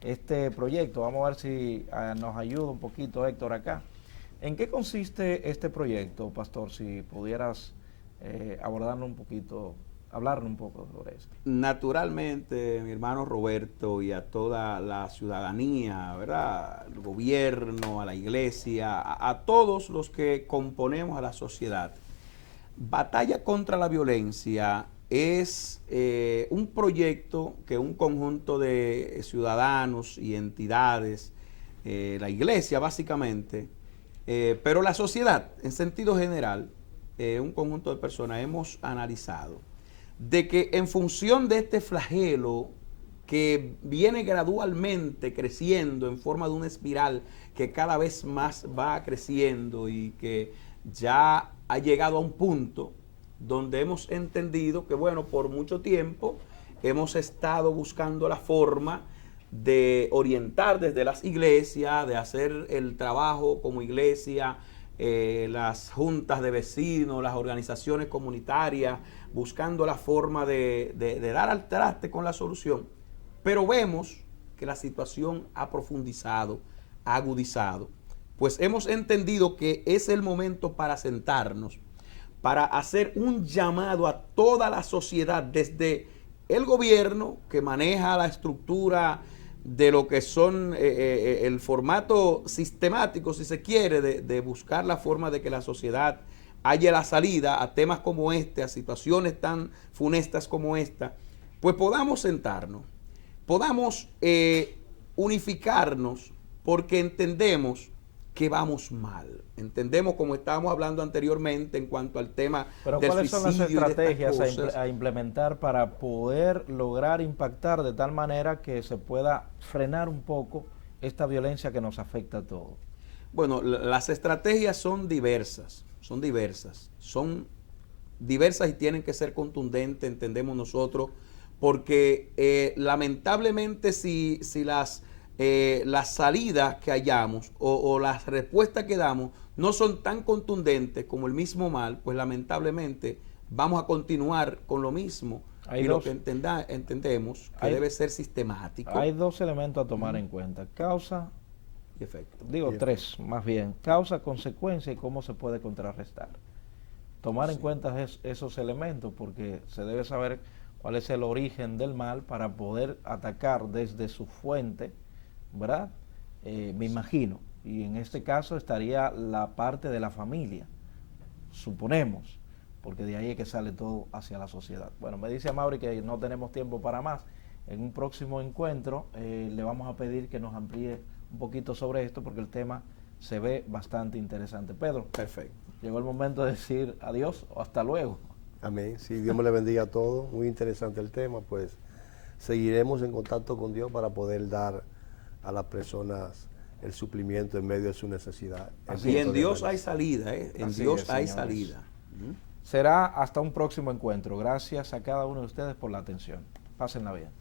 este proyecto. Vamos a ver si nos ayuda un poquito Héctor acá. ¿En qué consiste este proyecto, pastor? Si pudieras abordarnos un poquito, hablarnos un poco sobre esto. Naturalmente, mi hermano Roberto, y a toda la ciudadanía, ¿verdad? Al gobierno, a la iglesia, a todos los que componemos a la sociedad. Batalla contra la Violencia es un proyecto que un conjunto de ciudadanos y entidades, la iglesia básicamente, pero la sociedad en sentido general, un conjunto de personas hemos analizado de que en función de este flagelo que viene gradualmente creciendo en forma de una espiral que cada vez más va creciendo y que ya ha llegado a un punto donde hemos entendido que, bueno, por mucho tiempo hemos estado buscando la forma de orientar desde las iglesias, de hacer el trabajo como iglesia, las juntas de vecinos, las organizaciones comunitarias, buscando la forma de dar al traste con la solución. Pero vemos que la situación ha profundizado, ha agudizado. Pues hemos entendido que es el momento para sentarnos, para hacer un llamado a toda la sociedad, desde el gobierno que maneja la estructura de lo que son el formato sistemático, si se quiere, de buscar la forma de que la sociedad haya la salida a temas como este, a situaciones tan funestas como esta, pues podamos sentarnos, podamos unificarnos, porque entendemos que vamos mal. Entendemos, como estábamos hablando anteriormente, en cuanto al tema pero del ¿cuáles son las suicidio estrategias a implementar para poder lograr impactar de tal manera que se pueda frenar un poco esta violencia que nos afecta a todos? Bueno, las estrategias son diversas y tienen que ser contundentes, entendemos nosotros, porque lamentablemente si las salidas que hallamos o las respuestas que damos no son tan contundentes como el mismo mal, pues lamentablemente vamos a continuar con lo mismo. Y lo que entendemos que debe ser sistemático. Hay dos elementos a tomar en cuenta: causa y efecto. Digo tres, más bien: causa, consecuencia y cómo se puede contrarrestar. Tomar en cuenta esos elementos, porque se debe saber cuál es el origen del mal para poder atacar desde su fuente, ¿verdad? Me imagino, y en este caso estaría la parte de la familia, suponemos, porque de ahí es que sale todo hacia la sociedad. Bueno, me dice Amaury que no tenemos tiempo para más. En un próximo encuentro le vamos a pedir que nos amplíe un poquito sobre esto, porque el tema se ve bastante interesante. Pedro, perfecto. Llegó el momento de decir adiós o hasta luego. Amén. Sí, Dios me le bendiga a todos. Muy interesante el tema. Pues seguiremos en contacto con Dios para poder dar a las personas el suplimiento en medio de su necesidad. Y en Dios hay salida, ¿eh? En Dios hay salida. Será hasta un próximo encuentro. Gracias a cada uno de ustedes por la atención. Pásenla bien.